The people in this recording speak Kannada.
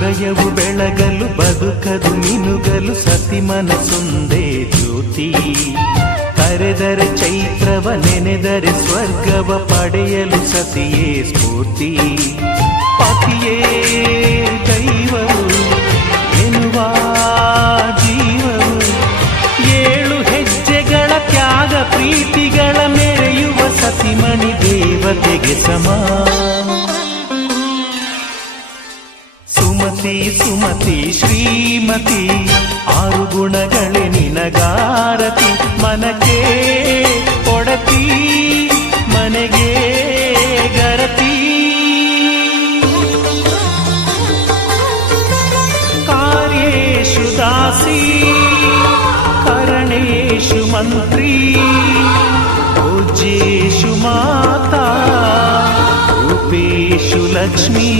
ಹೃದಯವು ಬೆಳಗಲು ಬದುಕದು ಮಿನುಗಲು ಸತಿ ಮನಸೊಂದೇ ಜ್ಯೋತಿ. ಕರೆದರೆ ಚೈತ್ರವ ನೆನೆದರೆ ಸ್ವರ್ಗವ ಪಡೆಯಲು ಸತಿಯೇ ಸ್ಫೂರ್ತಿ. ಪತಿಯೇ ದೈವವು ಎನ್ನುವ ಜೀವವು, 7 ಹೆಜ್ಜೆಗಳ ತ್ಯಾಗ ಪ್ರೀತಿಗಳ ಮೆರೆಯುವ ಸತಿಮಣಿ ದೇವತೆಗೆ ಸಮ. ಸುಮತಿ ಸುಮತಿ ಶ್ರೀಮತಿ 6 ಗುಣಗಳೇ ನಿನಗಾರತಿ. ಮನಕ್ಕೆ ಕೊಡತಿ ಮನೆಗೆ ಗರತಿ. ಕಾರ್ಯೇಷು ದಾಸಿ ಕರಣೇಷು ಮಂತ್ರಿ. ಭೋಜ್ಯೇಷು ಮಾತಾ ರೂಪೇಷು ಲಕ್ಷ್ಮೀ.